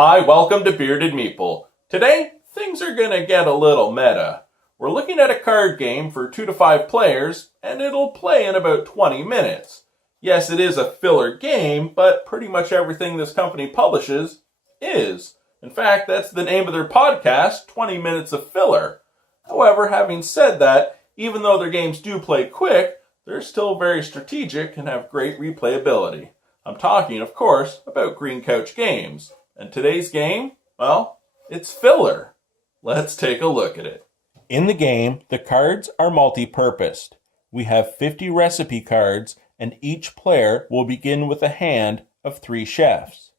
Hi, welcome to Bearded Meeple. Today, things are gonna get a little meta. We're looking at a card game for 2 to 5 players, and it'll play in about 20 minutes. Yes, it is a filler game, but pretty much everything this company publishes is. In fact, that's the name of their podcast, 20 Minutes of Filler. However, having said that, even though their games do play quick, they're still very strategic and have great replayability. I'm talking, of course, about Green Couch Games. And today's game, well, it's filler. Let's take a look at it. In the game, the cards are multi-purposed. We have 50 recipe cards, and each player will begin with a hand of 3 chefs.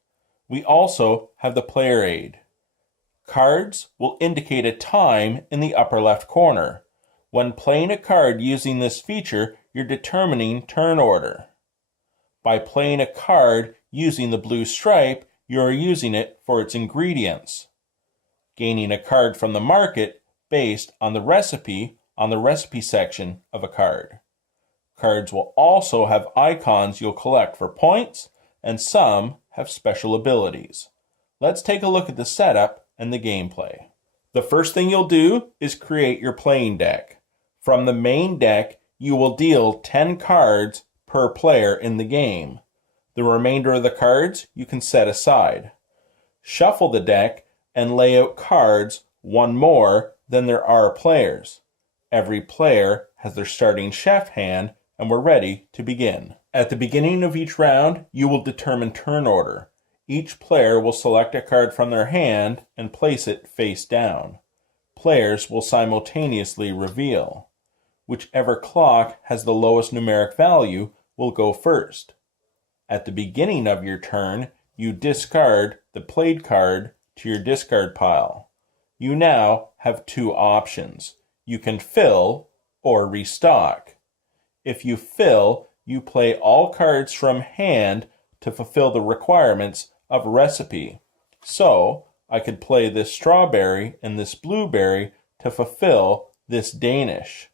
We also have the player aid. Cards will indicate a time in the upper left corner. When playing a card using this feature, you're determining turn order. By playing a card using the blue stripe, you are using it for its ingredients. Gaining a card from the market based on the recipe section of a card. Cards will also have icons you'll collect for points, and some have special abilities. Let's take a look at the setup and the gameplay. The first thing you'll do is create your playing deck. From the main deck, you will deal 10 cards per player in the game. The remainder of the cards you can set aside. Shuffle the deck and lay out cards, one more than there are players. Every player has their starting chef hand, and we're ready to begin. At the beginning of each round, you will determine turn order. Each player will select a card from their hand and place it face down. Players will simultaneously reveal. Whichever clock has the lowest numeric value will go first. At the beginning of your turn, you discard the played card to your discard pile. You now have 2 options. You can fill or restock. If you fill, you play all cards from hand to fulfill the requirements of a recipe. So, I could play this strawberry and this blueberry to fulfill this Danish.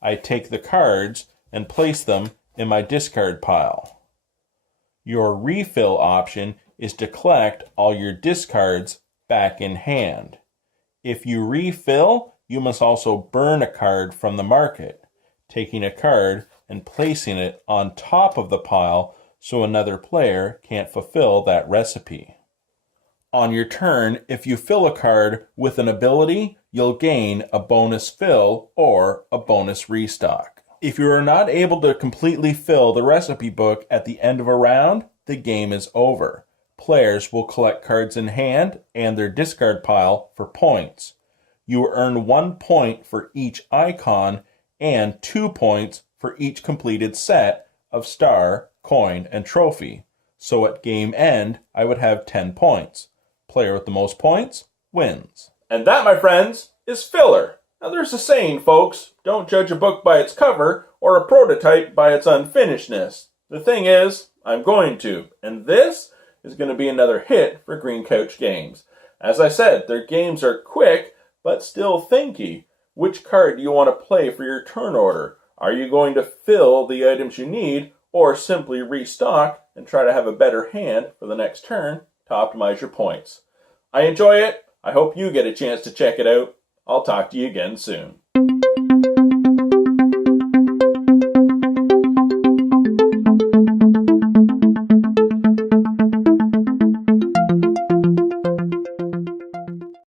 I take the cards and place them in my discard pile. Your refill option is to collect all your discards back in hand. If you refill, you must also burn a card from the market, taking a card and placing it on top of the pile so another player can't fulfill that recipe. On your turn, if you fill a card with an ability, you'll gain a bonus fill or a bonus restock. If you are not able to completely fill the recipe book at the end of a round, the game is over. Players will collect cards in hand and their discard pile for points. You earn 1 point for each icon and 2 points for each completed set of star, coin, and trophy. So at game end, I would have 10 points. Player with the most points wins. And that, my friends, is filler. Now there's a saying, folks, don't judge a book by its cover or a prototype by its unfinishedness. The thing is, I'm going to, and this is going to be another hit for Green Couch Games. As I said, their games are quick, but still thinky. Which card do you want to play for your turn order? Are you going to fill the items you need, or simply restock and try to have a better hand for the next turn to optimize your points? I enjoy it. I hope you get a chance to check it out. I'll talk to you again soon.